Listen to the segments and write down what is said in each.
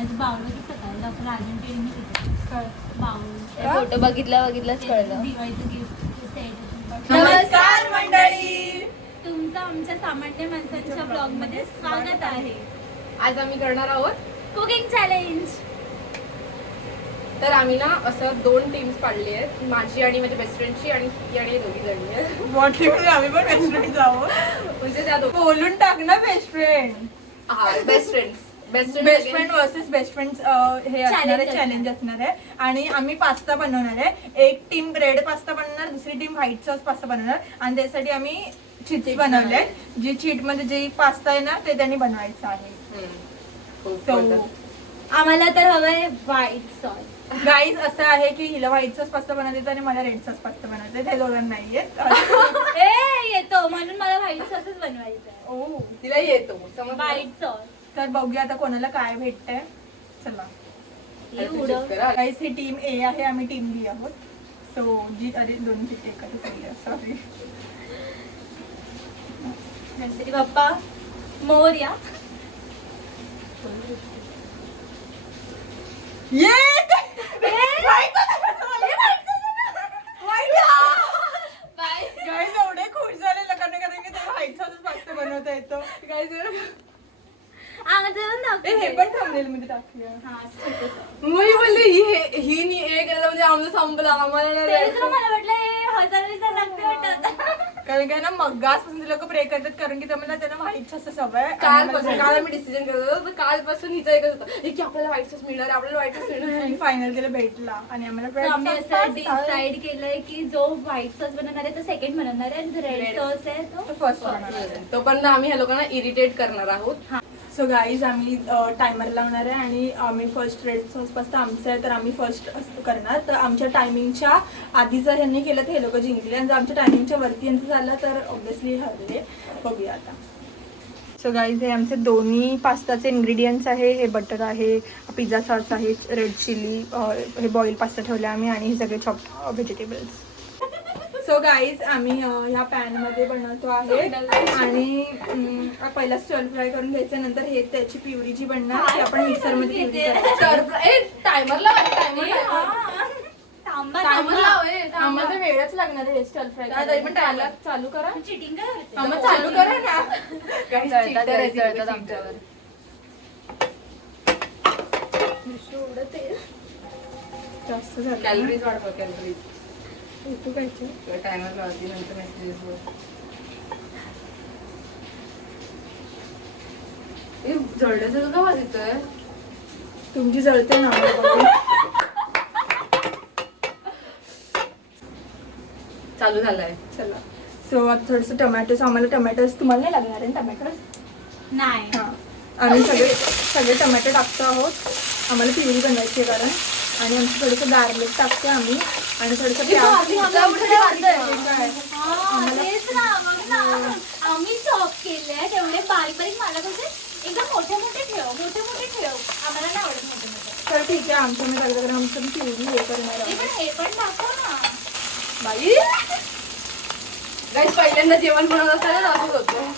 माझं बावलं किती काय डॉक्टर राजन टेडीने घेतलं बावलं फोटो बघितलाच कळलं. दिवाळीचं गिफ्ट सेट. नमस्कार मंडळी, तुमचं आमच्या सामान्य माणसांच्या ब्लॉग मध्ये स्वागत आहे. आज आम्ही करणार आहोत कुकिंग चॅलेंज. तर आम्ही ना असं 2 टीम्स पाडली आहेत, माझी आणि माझ्या बेस्ट फ्रेंडची आणि ही आणि दोघी जणी आहेत. मोठी म्हणजे आम्ही पण बेस्ट फ्रेंड आहोत. म्हणजे त्या दोघी बोलून टाक ना बेस्ट फ्रेंड. हा best friends best friend versus best friend हे असणार आहे, चॅलेंज असणार आहे. आणि आम्ही पास्ता बनवणार आहे. एक टीम रेड पास्ता बनवणार, दुसरी टीम व्हाईट सॉस पास्ता बनवणार. आणि त्यासाठी आम्ही चीट्स बनवले. जी चीट मध्ये जे पास्ता आहे ना ते त्यांनी बनवायचं आहे. So, आम्हाला तर हवंय व्हाईट सॉस. गाईज असं आहे की हिला व्हाईट सॉस पास्ता बनवता येतो आणि मला रेड सॉस पास्ता बनवता येतो. हे दोघांना नाहीये. ए येतो म्हणून मला व्हाईट सॉसच बनवायचा आहे. ओ, तिला येतो समज. White sauce. तर बघूया आता कोणाला काय भेटतंय. चला उडव. गाईज ही टीम ए आहे, आम्ही टीम बी आहोत. सो जी अरे दोन्ही चिठ्ठी एकत्र सॉरी. गणपती बाप्पा मोरया. गाईज एवढे खुश झाले लोकांना कारण की त्याला व्हाईट सॉस पास्ता बनवता येतो. हे पण थंबनेल मध्ये टाकूया. मी बोलले ही नी एक केलं म्हणजे आमचं संपलं. आम्हाला नाही द्यायचं. मला वाटलं हे 1000-2000 लागते वाटत. कारण काय ना मग्गासपासून लोक प्रे करतात कारण की त्यांना व्हाईट सॉस सवय आहे. काल आम्ही डिसिजन करत होतो, तर कालपासून हिचं एकच होतं की आपल्याला व्हाईट सॉस मिळणार, आपल्याला व्हाईट सॉस मिळणार. आणि फायनल तिला भेटला आणि आम्हाला आम्ही असं डिसाइड केलंय की जो व्हाईट सॉस बनवणार आहे तो सेकंड बनवणार आहे आणि जो रेड सॉस आहे तो फर्स्ट बनवणार. तोपर्यंत आम्ही ह्या लोकांना इरिटेट करणार आहोत. सो गाईज आम्ही टायमर लावणार आहे आणि आम्ही फर्स्ट रेड सॉस पास्ता आमचा आहे तर आम्ही फर्स्ट करणार. तर आमच्या टायमिंगच्या आधी जर ह्यांनी केलं तर हे लोक जिंकले आणि जर आमच्या टायमिंगच्या वरती यांचं झालं तर ऑब्व्हियसली हरले. बघूया आता. सो गाईज हे आमचे दोन्ही पास्ताचे इन्ग्रेडियंट्स आहे. हे बटर आहे, पिझ्झा सॉस आहे, रेड चिली, हे बॉईल पास्ता ठेवले आम्ही आणि हे सगळे चॉप्ड व्हेजिटेबल्स. सो गाईज आम्ही ह्या पॅनमध्ये बनवतो आहे आणि पहिला स्टर फ्राय करून घ्यायचं. नंतर हे त्याची प्युरी जी बनणार ती आपण मिक्सरमध्ये टायमर लाव, आम्हाला वेळच लागणार आहे स्टर फ्राय. तरी पण टायमर चालू करा. चिटिंग काय करते? आम्हाला चालू करा ना. जळतात आमच्यावर. जास्त झालं. कॅलरीज वाढवा, कॅलरीज. तू खायचं टायमर लावती नंतर मेसेजेस जळल्याचं का वाज येतोय? तुमची जळते ना. चालू झालाय. चला. सो आता थोडंसं टोमॅटोज, आम्हाला टोमॅटोज तुम्हाला नाही लागणार आहे टोमॅटोज. नाही. हां आम्ही सगळे टोमॅटो टाकतो आहोत. आम्हाला प्युरी बनवायची आहे कारण. आणि आमचं थोडंसं गार्लिक टाकतो आम्ही आणि थोडंसं आम्ही चॉप केले तेवढे बारीक बारीक. मला कसं एकदम मोठे मोठे ठेव. आम्हाला नाही आवडत मोठे मोठे. तर ठीक आहे आमचं मी करतो कारण आमचं प्युरी हे करणार आहे. हे पण टाकतो ना बाई. गाईस पहिल्यांदा जेवण बनवत असताना असंच होतं.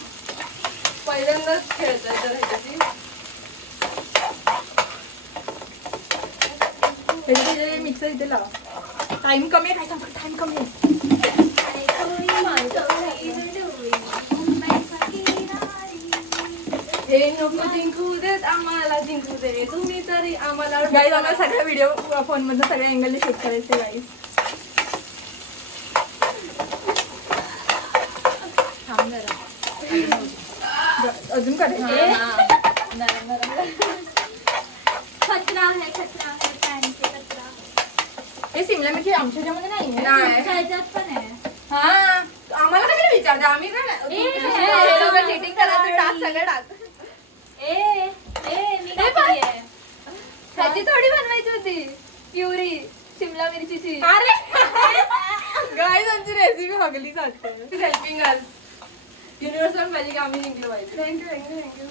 पहिल्यांदाच खेळतात तर ह्याच्याशी. मिक्सर इथे लावा. टाइम कमी आहे. काय सांगतो टाइम कमी आहे. हे नको जिंकू देत आम्हाला, जिंकू दे तुम्ही तरी आम्हाला. गाईज आम्हाला सगळ्या व्हिडिओ फोन मधून सगळ्या अँगलने शूट करायचे गाईज. अजून करायचं. कचरा आहे पॅनचे कचरा. हे सिमला मिरची आमच्या ह्याच्यामध्ये नाही आहे. नाही. त्याच्यात पण आहे. हा आम्हाला काय विचारते आम्ही चीटिंग करायचं. टाक सगळं टाक. मी काय ह्याची थोडी बनवायची होती प्युरी शिमला मिरचीची. गाईज आमची रेसिपी हगली जाते. Helping us. युनिव्हर्सल पाहिजे की आम्ही जिंकलो पाहिजे. थँक्यू.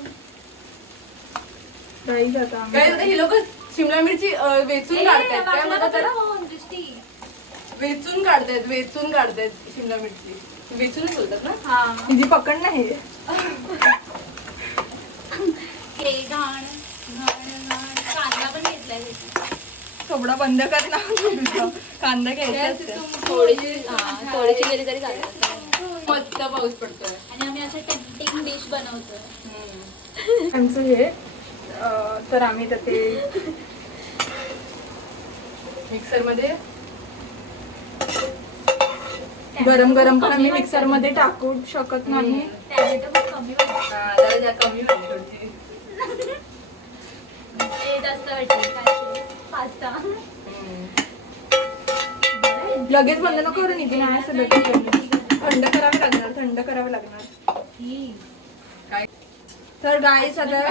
गाईज आता गाईज ही लोक शिमला मिरची वेचून काढतायत. काय म्हणतात त्याला? वेचून काढतायत शिमला मिरची. वेचूनच बोलतात ना. हा हिंदी पकड ना हे. घाण घाण घाण थोडा बंद कर ना तुझं. कांदा घ्यायचा असते. थोडीशी गेली तरी चालेल. मस्त पाऊस पडतोय. आणि आम्ही असं टेम्पटिंग डिश बनवतोय. आमचं हे तर आम्ही तर ते मिक्सर मध्ये गरम गरम पण आम्ही मिक्सर मध्ये टाकू शकत नाही. टॅमॅटो खूप कमी वाटतं. जरा कमी झाली थोडीशी. ते जास्त वाटते काय पास्ता. लगेच बंद नको करू निघे नाही असं लगेच थंड करावे लागणार. थंड करावे लागणार. काय तर गाईस आता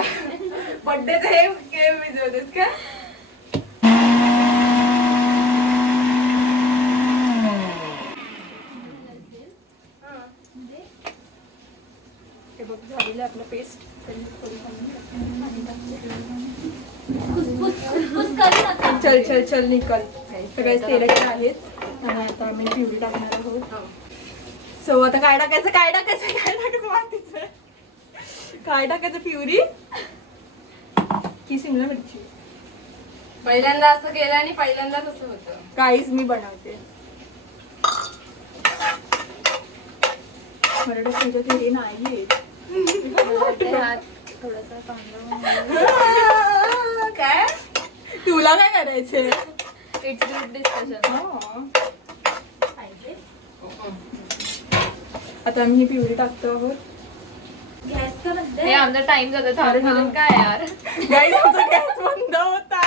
बर्थडेचं हे गेम विजवतेस का? हे बघ झालेलं आपलं पेस्ट. खुसखुस करू नका. चल चल चल निकल. सगळे तेलाचे आहेत आणि आता आम्ही प्युरी टाकणार आहोत. सो आता काय टाकायचं काय टाकायचं काय टाकायचं माहितीच काय टाकायचं प्युरी की शिमला मिरची. पहिल्यांदा असं केलं आणि पहिल्यांदाच असं होतं. काहीच मी बनवते. मला त्याच्यात हे नाही थोडासा कांदा. काय तुला काय करायचंय. Its group discussion. पाहिजे. आता आम्ही ही प्युरी टाकतो आहोत. गॅसचं हे बंद. आमचा टाइम जातो थांबून काय यार. गाईस आमचा गॅस बंद होता.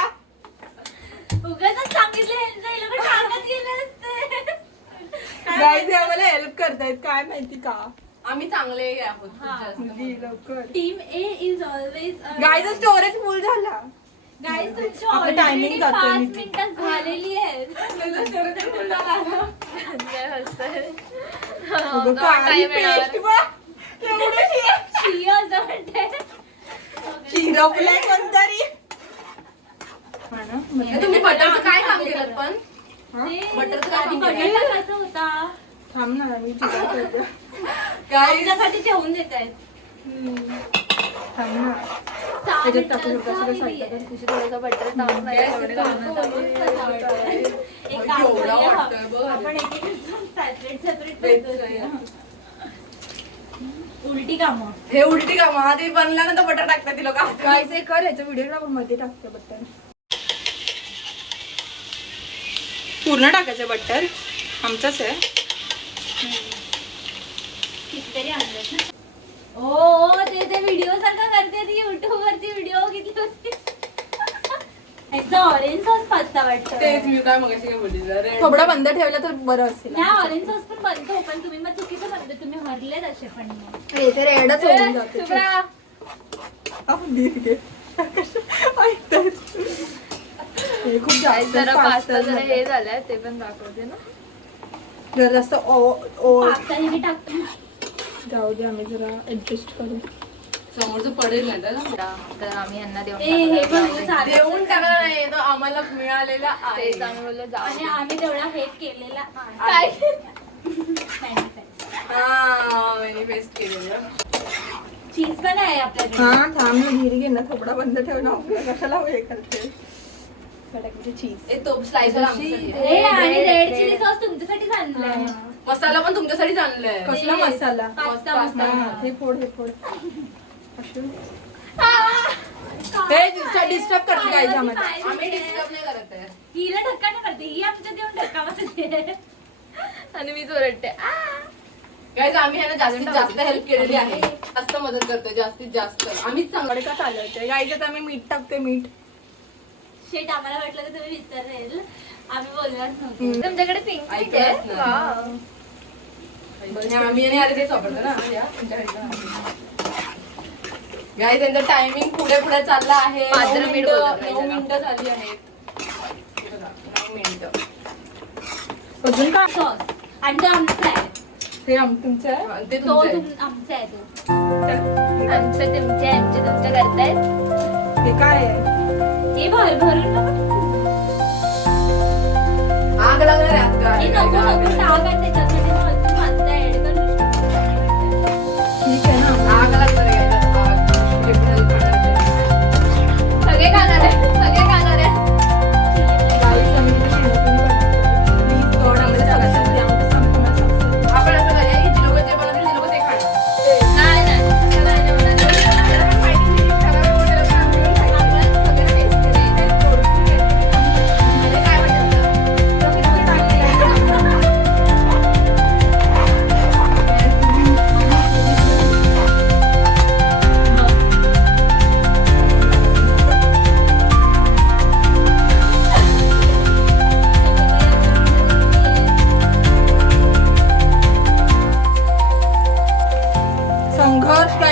उगाचच सांगितलं ह्यांचं हे लोकं सांगत गेले असते. गाईस हे आम्हाला हेल्प करतायत काय माहिती का. आम्ही चांगले आहोत खूप हा. जास्त. लवकर टीम ए इज ऑलवेज गाईचा स्टोरेज फुल झाला. गाईज तुमची आपलं ऑलरेडी timing जातोय 5 नीट. मिनिटं झालेली आहेत. काय हसतंय. अगं, काळी time येणार. paste बघ. केवढी शिया असं म्हणते. चिरपलाय कोणतरी. हा ना, हे तुम्ही बटरचं काय काम केलं पण? हा? ते बटरचं काय आधी काम बटर केलं? टाकायचा होता. थांब ना मी चिकन करते. आमच्यासाठी ठेवून देत आहेत. थांब ना. त्याच्यात टाकू शकतो सगळं साईडला. तुझी थोडंसं बटर टाकून नाही एवढे घालून एक काम केवढा करूया, वाटतोय बघ. आपण एक सेपरेट वेज सेपरेट उलटी कामं. हे उलटी का मग ते बनल्यानंतर बटर टाकतात ती लोक. काय ते कर याचा व्हिडिओ टाकून मध्ये टाकते बटर. पूर्ण टाकायचं बटर. आमचंच आहे. कितीतरी आणलेत ना. ओ ते व्हिडिओ सारखं करते ती युट्यूब वरती व्हिडिओ घेतली होती. ह्याचा ऑरेंज सॉस पास्ता वाटतं. तेच मी काय मगाशी काय बोलली. थोडा बंद ठेवला तर बरं असेल. नाही ऑरेंज सॉस पण बनतो पण तुम्ही मग चुकीचं बनतो. तुम्ही हरलेत असे पण मग. हे तर रेडच होऊन जाते. शुभ्रा, आपण दे घे. ऐकतात. हे खूप जास्त जरा पास्ता पास्ता जरा झाला. हे झालंय ते पण दाखवते ना. जरा असं ओ पास्ता हे टाकतो. जाऊ दे आम्ही जरा ऍडजस्ट करू. समोरचं पडेल ना त्याला. तर आम्ही यांना देऊन ए हे टाकलं. पण चालेल. देऊन टाकला नाही तो आम्हाला मिळालेला आहे. तेच आम्ही बोललो जाऊ आणि दे. आम्ही तेवढा हेट केलेला आहे. काय हा मॅनिफेस्ट केलेलं. चीज पण आहे आपल्याकडे. हा थांब ना धीरे घे ना. थोडा बंद ठेव ना. आपल्याला कशाला हे करते. चीज. ए तो स्लाइसर ए, आणि रेड चिली सॉस तुमच्यासाठीच आणलाय. मसाला पण तुमच्यासाठीच आणलाय. कसला मसाला. Pasta pasta. हा, हे फोड हे फोड. हे डिस्टर्ब करते काय आम्हाला. आम्ही डिस्टर्ब नाही करत आहे. हिला धक्का नाही करते. ही आमच्या देऊन धक्का बसते. आणि मीच ओरडते गाईज आम्ही ह्यांना जास्तीत जास्त हेल्प केलेली आहे. जास्त मदत करतोय जास्तीत जास्त. आम्हीच चांगलं का चालवते गाईच्यात आम्ही मीठ टाकते. मीठ शेट आम्हाला वाटलं तर तुम्ही विचारेल. आम्ही बोलणार नव्हतो. तुमच्याकडे पिंक ऐकलंच आहे. नाही. वाव. आम्ही आणि आधी तेच वापरतो ना. गाईज त्यांचं टायमिंग पुढे पुढे चालला आहे. 15 मिनिट होतात 9 मिनिटं झाली आहेत. 9 मिनिटं. अजून काय. सॉस आणि तो आमचा आहे. हे तुमचं आहे. ते तो तुमचं आहे. आमचा आहे तो. आमचं तुमच्या करतायत. हे काय आहे. हे भरून नको. आग लागणार आहे हे आत नको गाय. नको टाक आणि त्याच्यासाठी मग अजून पास्ता ऍड करू. ठीक आहे ना. आग लागणार आहे. आग. पुढे पुढे खाणार आहे. सगळे खाणार आहे.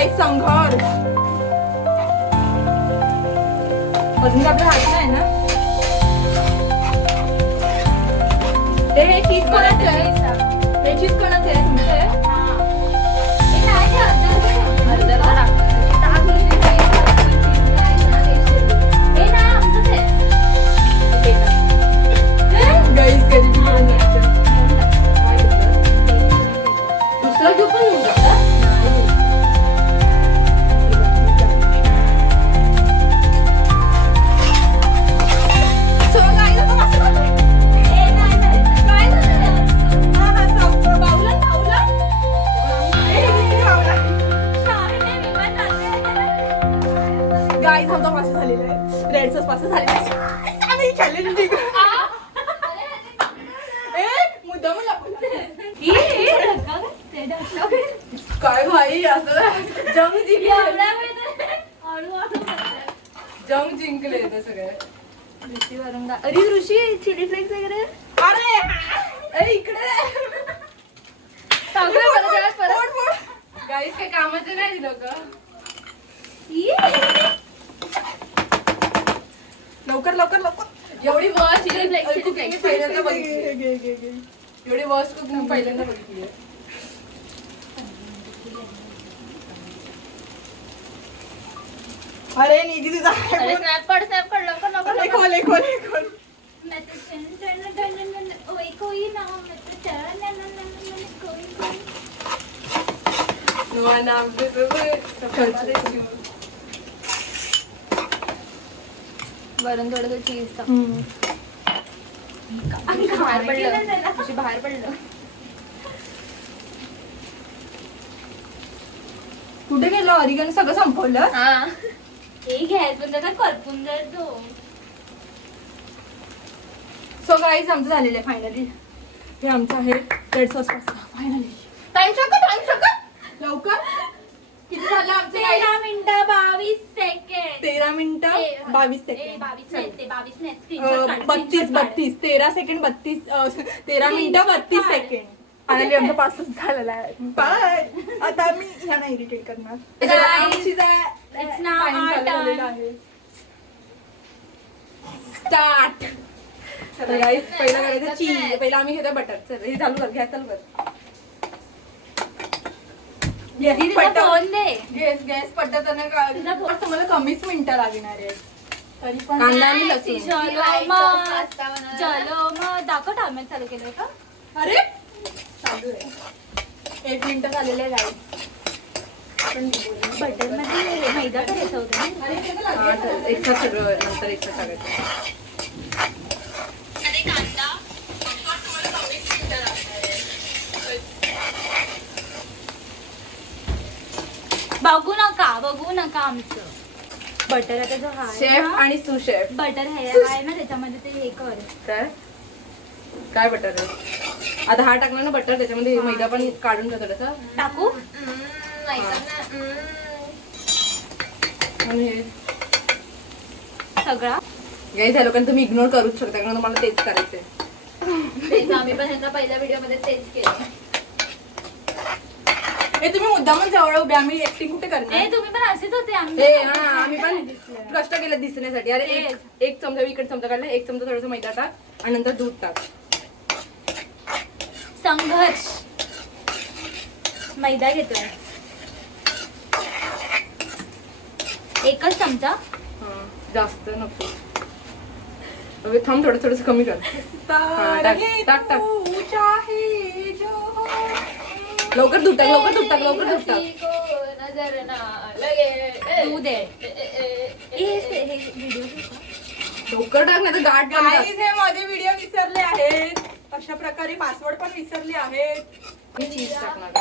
गाईस संघर्ष. अजून आपल्या हात नाही ना. हे चीज कोणाचं आहे? हे चीज कोणाचं आहे? तुमचं आहे? गाईस गरिबी करून जायचं. दुसरा घेऊ पण येऊ शकता. So guys, आता मस्त झालंय. काय झालं? बाहुला, बाहुला. गाईस आमचा पास झालेला आहे. रेड सॉस पास झालेला आहे. आम्ही चॅलेंजिंग. मुद्दाम काय भाई असं जंग जिंकले. जंग जिंकले ते सगळे. अरे ऋषी चिली फ्लेक्स वगैरे अरे इकडे गाईस काही कामाचे नाही लोक. लवकर लवकर लवकर. एवढी वर्स्ट कुकिंग मी पहिल्यांदा बघितली. घे. एवढी वर्स्ट कुकिंग पहिल्यांदा बघितली. अरे निधी तुझा स्नॅप काढ लवकर खोल खोल. वरून थोडस चीज टाक. बाहेर पडलं बाहेर पडलं. कुठे गेलो ऑरिगन सगळं संपवलं. हा हे घ्यायचं पण त्याचा करपून जातो. सो गाईज आमचं झालेलं आहे फायनली. हे आमचं आहे red sauce pasta finally. Time शकत लवकर किती झालं आमचं 13 मिनिटं 22 सेकंड. 13 मिनिटं 22 सेकंड. 22 नाही ते 22 नाही screenshot काढ, 32 screenshot काढ. 32 13 सेकंड 32 13 मिनिटं 32 सेकंड. फायनली आमचा पासच झालेला आहे. बाय. आता मी ह्या नाही इरिटेट करणार. It's now our turn. Start. तर गाईज पहिला करायचं चीज. पहिला आम्ही घेतो बटर. चल हे चालू कर. गॅस चालू कर. दीदी तुझा फोन दे. गॅस पटताना तुझा फोन. तुम्हाला कमीच मिनिटं लागणार आहे तरी पण. कांदा आणि लसूण. चलो मग दाखव टायमर चालू केलंय का? अरे चालू आहे. 1 मिनिट झालेले आहे गाईज. बटर मध्ये मैदा करायचा होता ना. एक साथ सगळं नंतर एक साथ टाकायचं. बघू नका आमचं बटर. आता जो हा शेफ आणि सू शेफ. बटर आहे ना त्याच्यामध्ये ते हे कर. काय बटर आहे? आता हा टाकला ना बटर त्याच्यामध्ये मैदा पण काढून घेतो त्याचा. टाकू म्हणून हे सगळा. गाईस ह्या लोकांना तुम्ही इग्नोर करूच शकता कारण तुम्हाला तेच करायचंय. आम्ही पण ह्यांना पहिल्या व्हिडिओ मध्ये तेच केलं. हे तुम्ही मुद्दामच जवळ उभे. आम्ही ऍक्टिंग कुठे करणार. तुम्ही पण असेच होते आम्ही पण कष्ट केले दिसण्यासाठी. अरे एक चमचा इकडे चमचा काढला. एक चमचा थोडासा मैदा टाक आणि नंतर दूध टाक. संघर्ष. मैदा घेतोय 1 चमचा. हा, जास्त नको. अबे थांब थोडं थोडंसं कमी कर. टाक टाक. लवकर दूध टाक लवकर दूध टाक लवकर दूध टाक. दूध आहे. लवकर टाक नाही तर गाठ गाईज हे माझे व्हिडिओ विसरले आहेत. अशा प्रकारे पासवर्ड पण विसरले आहेत. चीज टाकणार.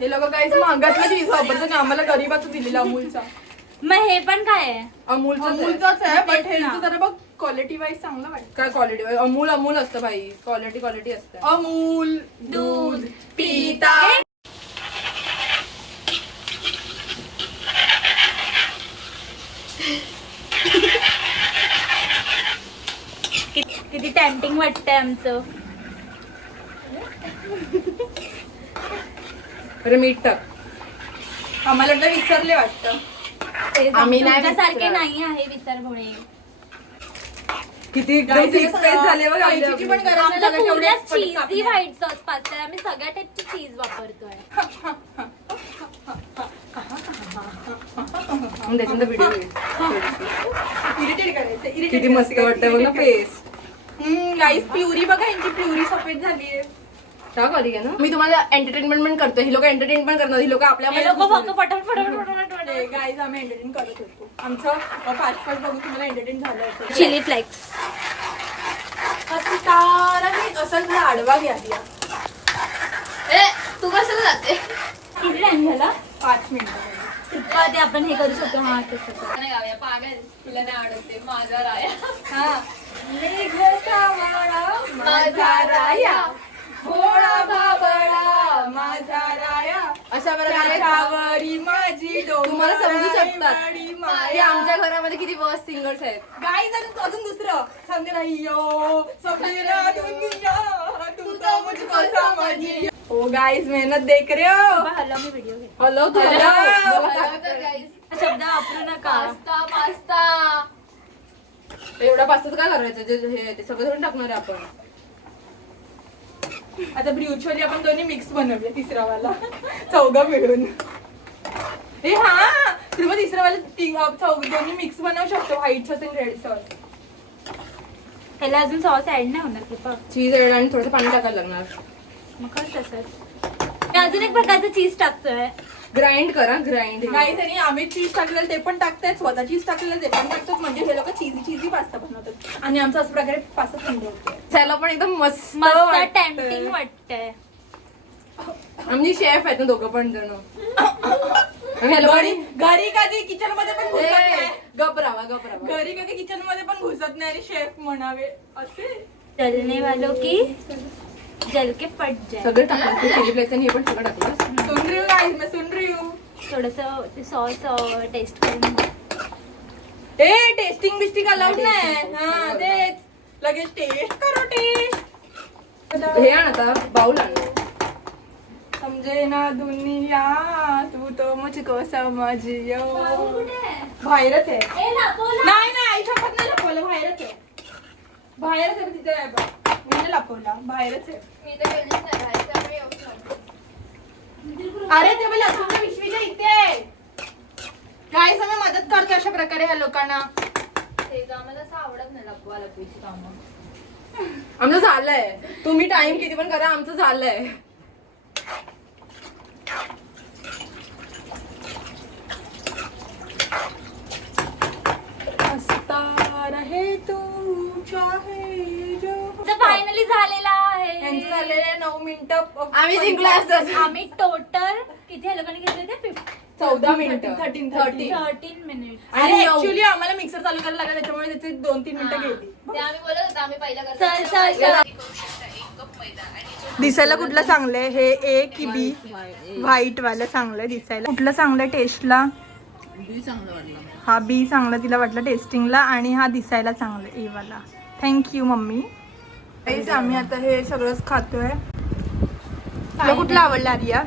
हे लोक काहीच महागातला चीज वापरतात. आम्हाला गरीबाचं दिलेला अमूलचा. मग हे पण काय आहे? अमूलचाच आहे बट तेच ना. हे जरा बघ क्वालिटी वाईज चांगलं वाटतं. काय क्वालिटी अमूल अमूल असतं भाई. क्वालिटी असतं. अमूल दूध पिता. किती टेम्पटिंग वाटतंय आमचं. अरे मीठ टाक. आम्हाला वाटलं विसरले वाटतं. आम्ही नाही तुमच्यासारखे विसरत. नाही आहे विसरभोळे. किती एकदम fix face झाले बघ खायची आपले. पण गरज नाही आमचं लागत, पूर्ण एवढ्याच पट चीजी कापल्या. व्हाईट सॉस पास्ता आहे. आम्ही सगळ्या टाईपची चीज वापरतोय. आणि त्याच्यानंतर व्हिडिओ इरिटेट करायचं, irritate किती मस्त करायचं, वाटतं बघ ना irritate पेस्ट. करायचं. गाईस प्युरी बघा, यांची प्युरी सफेद झालीये. ना मी तुम्हाला एंटरटेनमेंट पण करतो. ही लोक एंटरटेन पण करणार. ही लोक हे आपल्यामध्ये लोक फक्त घुसलेत. फटाफट फटाफट फटाफट फटाफट. गाईज आम्ही एंटरटेन करत होतो. आमचं फास्ट फास्ट बघून तुम्हाला एंटरटेन झालं असेल. Chilli flakes. असंच आडवा घ्या दिया. तू कशाला जाते? किती टाइम झाला? 5 मिनिटं. इतका ते आपण हे करू शकतो. हा तसं नाही गाव्या पागल, तुला नाही आवडते माझा राया. हा. मेघ सावळा माझा राया, भोळा बाबळा माझा राया, अशा प्रकारे त्याच्यावरी माझी तुम्हाला समजू शकतात डोंगराळी की माया. आमच्या घरामध्ये किती वर्स सिंगर्स आहेत. गाईज अजून दुसरं समजे नाही यो सफेरा दुनिया तू तो मुझको समझी. ओ गाईज मेहनत देख रे हो. हॅलो मी व्हिडिओ घे. हॅलो तू Hello. शब्द वापरू नका. Pasta pasta. एवढा पास्ता काय करायचं जे ते सगळं थोडं टाकणार आहे आपण. आता ब्रिउचवाली आपण दोन्ही मिक्स बनवूया तिसरा वाला चौघं मिळून. ए हा तुला तिसरा वाला दोन्ही मिक्स बनवू शकतो, व्हाईट सॉस आणि रेड सॉस. ह्याला अजून सॉस ऍड नाही होणार की पण चीज ऍड आणि थोडंसं पाणी टाकायला लागणार. मग कसं तसंच. मी अजून एक प्रकारचं चीज टाकतोय. ग्राइंड करा ग्राइंड. गाईज आणि आम्ही चीज टाकलेलं ते पण टाकतात, स्वतः चीज टाकलेलं ते पण टाकतात. म्हणजे हे लोक चीजी पास्ता बनवतात आणि आमचं असं प्रकारे पास्ता थंड होतो. त्याला पण एकदम मस्त मस्त वाटतंय. टेम्पटिंग वाटतंय. आमची शेफ आहेत ना दोघं पण जण. आणि ह्या घरी लोकांनी- घरी कधी किचन मध्ये पण घुसत नाही. गप राहा गप राहा. घरी कधी किचन मध्ये पण घुसत नाही आणि शेफ म्हणावे असे. जलने वालों की जल के पट जाए. सगळं टाकलं चिली फ्लेक्स आणि हे पण सगळं टाकलं. सुन रही हूँ गाइस, मैं सुन रही हूँ. थोडस ते सॉस टेस्ट करून. ए टेस्टिंग बिस्टिंग अलाउड नाही. हा तेच लगेच टेस्ट करो टेस्ट. हे आण आता बाउल आण. समजे ना दुनिया तू तो मुझको समझियो. बाहेरच आहे. नाही नाही आई शपथ नाही लपवलं, बाहेरच आहे. बाहेरच आहे तिथे आहे बघ. मी नाही लपवला, बाहेरच आहे. मी तर गेलीच नाही बाहेर, त्यामुळे येऊ शकतो. अरे ते मला लसूणच्या पिशवीच्या इथे काय समय मदत करतो अशा प्रकारे ह्या लोकांना. ते तर आम्हाला असं आवडत नाही लपवा लपवीची कामं. आमचं झालंय. तुम्ही टाइम किती पण करा, आमचं झालंय. हसता रहे तू चाहे जो. फायनली झालेला आहे. यांचं झालेले 9 मिनिटं. आम्ही जिंकलो असतं. आम्ही टोटल किती ह्या लोकांनी घेतले होते 14 मिनिटं. 13 मिनिट. आणि आणि ऍक्च्युली आम्हाला मिक्सर चालू करायला लागला, त्याच्यामुळे त्याचे 2-3 मिनिटं गेली. ते आम्ही बोलत होतो आम्ही पहिला चल चल चल. दिसायला कुठलं चांगलंय हे, ए की बी? व्हाईट वाला चांगलंय दिसायला. कुठलं चांगलंय टेस्टला? हा बी चांगला तिला वाटलं टेस्टिंगला, आणि हा दिसायला चांगला ए वाला. Thank you mummy. आम्ही आता हे सगळंच खातोय. तुला कुठला आवडला आर्या?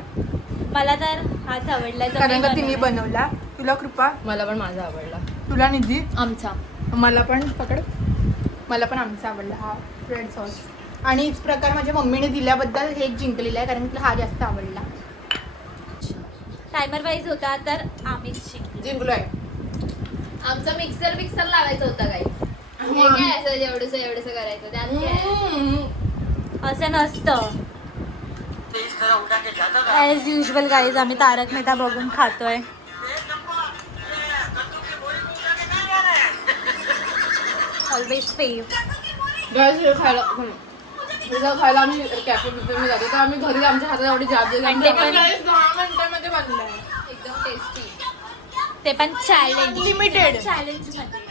मला तर हाच आवडला. जो कारण मी का तिने बनवलाय. बनवला. तुला कृपा? मला पण माझा आवडला. तुला निधी? आमचा मला पण पकड. मला पण आमचा आवडला हा रेड सॉस. आणि इस प्रकार माझ्या मम्मीने दिल्याबद्दल हे एक जिंकलेलं आहे, कारण तिला हा जास्त आवडला. टायमर वाईज होता तर आम्हीच जिंकलो. जिंकलोय. आमचा मिक्सर लावायचा होता काही. हे काय असं एवढंसं करायचं त्यात काय? असं नसतं. ॲज युजल गाईज आम्ही तारक मेहता बघून खातोय. Always fave. गाईस खायला आम्ही कॅफे बिफे जातो, तर आम्ही घरी आमच्या हातात एवढी जाब दिली. आणि ते पण 10 मिनिटांमध्ये बनलाय. एकदम टेस्टी. ते पण चॅलेंज. Limited. चॅलेंज मध्ये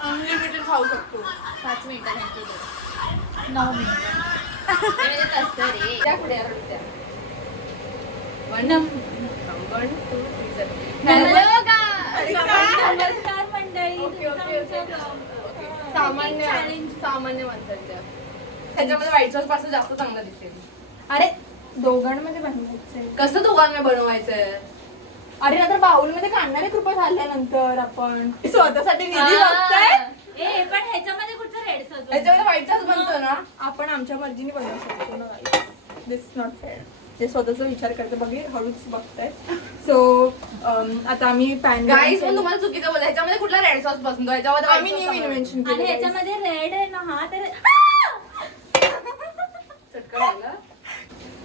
अनलिमिटेड खाऊ शकतो. 5 मिनिटं 9 मिनिट. म्हणजे तसं रे. त्या पुढे या थोड्या. One, two, three, sir. Hello का? नमस्कार मंडळी. Okay, okay, okay. तुमचं सामान्य Challenge. सामान्य माणसांच्या त्याच्यामध्ये व्हाईट सॉस पासून जास्त चांगला दिसेल. अरे दोघांमध्ये बनवायचंय. कसं दोघांना बनवायचंय? अरे नंतर बाउल मध्ये काढणार आहे कृपा झाल्यानंतर आपण स्वतःसाठी निधी बघताय. ए पण ह्याच्यामध्ये कुठचं रेड सॉस याच्यामध्ये व्हाईट सॉस बनतो ना. आपण आमच्या मर्जीने बनवू शकतो ना. दिस नॉट फेअर. ते स्वतःचा विचार करते बघे हळूच बघताय. सो आता आम्ही पॅन गाईस पण तुम्हाला चुकीचं बोललं. ह्याच्यामध्ये कुठला रेड सॉस बसतो, ह्याच्यामध्ये आम्ही white न्यू sauce इन्व्हेन्शन आणि केलं. ह्याच्यामध्ये रेड आहे ना हा तर चटका लागला.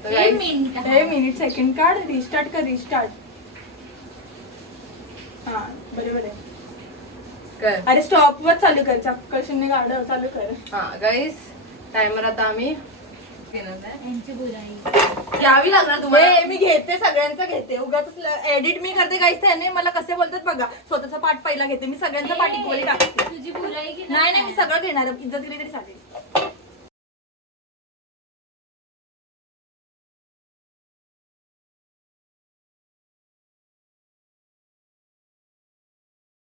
तर एक guys, मिनिट हे मिनिट सेकंड काढ. रिस्टार्ट कर. रिस्टार्ट. हा बरोबर आहे. कर. अरे स्टॉप वर चालू कर. चक्कशीने गाडं चालू कर. हा गाईस टायमर आता आम्ही घेणार नाही. यांची बुराई. यावी लागणार तुम्हाला. हे मी घेते सगळ्यांचं घेते. उगाच एडिट मी करते काहीच त्याने मला कसे बोलतात बघा. स्वतःचा पार्ट पहिला घेते मी. सगळ्यांचा पार्ट इक्वली टाकते. तुझी बुराई की नाही नाही मी सगळं घेणार. इज्जत दिली तरी चालेल.